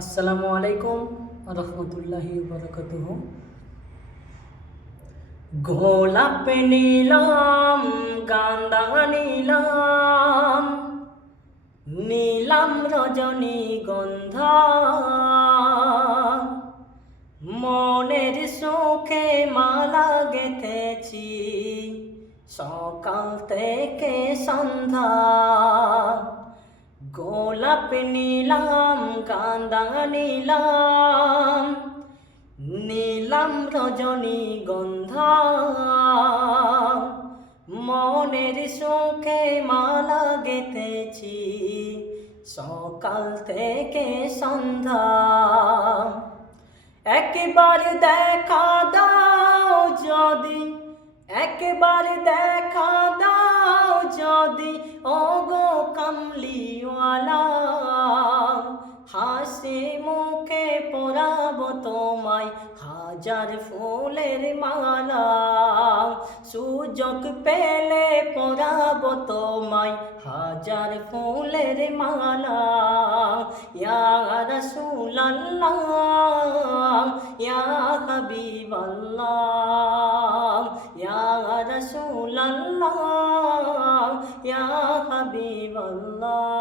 আসসালামু আলাইকুম রহমতুল্লাহি বারাকাতুহু। গোলাপ নীলাম, গাঁদা নীলাম, নীলাম রজনীগন্ধা, মনের সুখে মালা গেঁথেছি সকাল থেকে সন্ধ্যা। গোলাপ নীলাম, গাঁদা নীলাম, নীলাম রজনীগন্ধা, মনের সুখে মালা গেঁথেছি সকাল থেকে সন্ধ্যা। একবার দেখা দাও যদি, একবার দেখা দাও যদি, ওগো কামলিওয়ালা, হাসি মুখে পরাবো তোমায় হাজার ফুলের মালা। সুযোগ পেলে পরাবো তোমায় হাজার ফুলের মালা। ইয়া রাসূলাল্লাহ, ইয়া হাবিবাল্লাহ, ইয়া রাসূলাল্লাহ, ইয়া হাবিবাল্লাহ।